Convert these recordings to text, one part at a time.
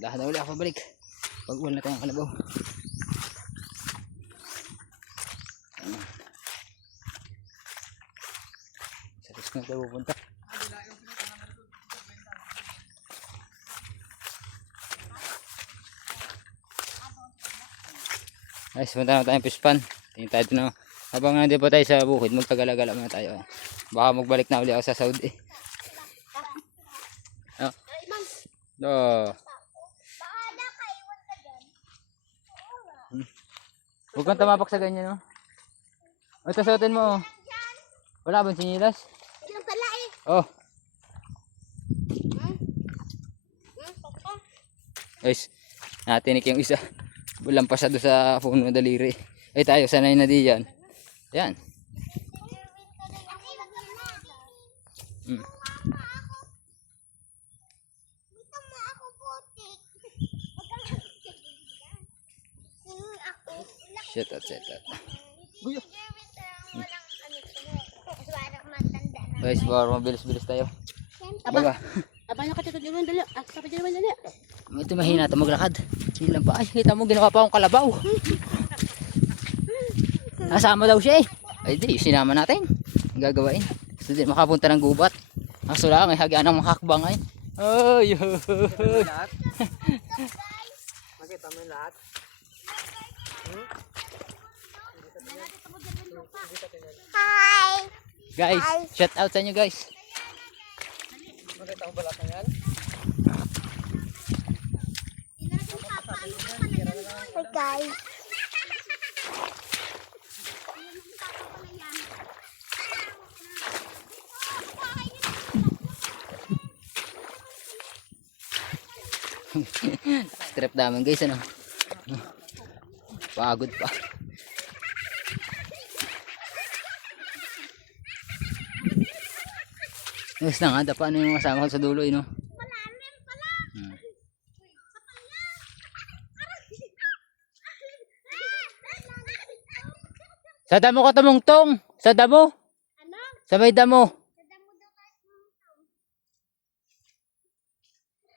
Dahan na uli ako balik. Pag wala na tayong kalabaw. Sa risk na tayo pupunta. Guys, punta na tayong fish pan. Tingin tayo na. Habang hindi pa tayo sa bukid, magtagalagala muna tayo. Baka magbalik na uli ako sa Saudi. Oh. Oh. Huwag kang tamapak sa ganyan, no? O, tasuotin mo, oh. Wala bang sinilas? Yung pala eh. Oh. Guys, natinik yung isa. Bulampas siya doon sa puno ng daliri. Ay tayo, sanay na di yan. Yan. Shut up. Guys, bawal mabilis-bilis tayo. Baga. Abang ka dito naman dali. Sa pa naman dali. Ito mahina ito maglakad. Silang pa. Ay, kita mo ginawa pa akong kalabaw. Nasama daw siya eh. Ay di, sinama natin. Ang gagawain. Gusto din makapunta ng gubat. Ang sulang ay hagaan ng makakbang ay. Ay. Makita mo yung lahat. Hi. Guys, shout out sa inyo guys. Makita mo balat na yan? Hi guys. Trip namin guys ano. Pagod pa. Guys na nga, dapa ano yung kasama ko sa dulo no? Sa damo ko tumungtong. Sa damo. Sa may damo.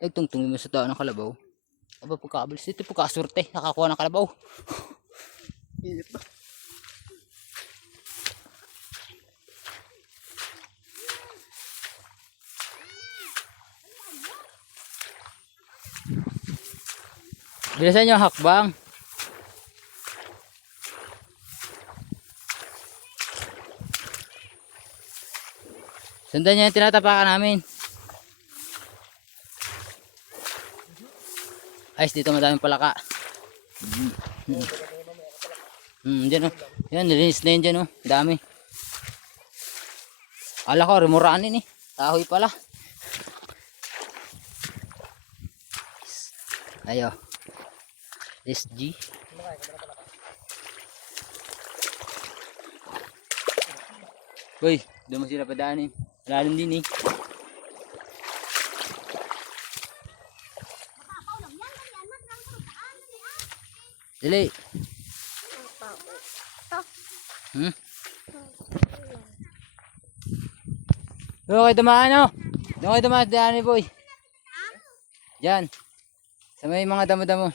Nagtungtong mo sa daan ng kalabaw. Aba pagkabilis dito, pagkasurte, nakakuha ng kalabaw. Init ba? Bilisan nyo hakbang. Sundan nyo yung tinatapakan namin. Ayos dito madaming palaka. Dyan o. Yan, nilinis na yun dyan o. Dami. Ala ko, remuranin eh. Kahoy pala. Ayo. SG. Uy, doon mo sila padaanin. Lalim din eh. Dili. Doon kayo dumaan o. Doon kayo dumaan daan boy. Diyan. Sa may mga damo-damo.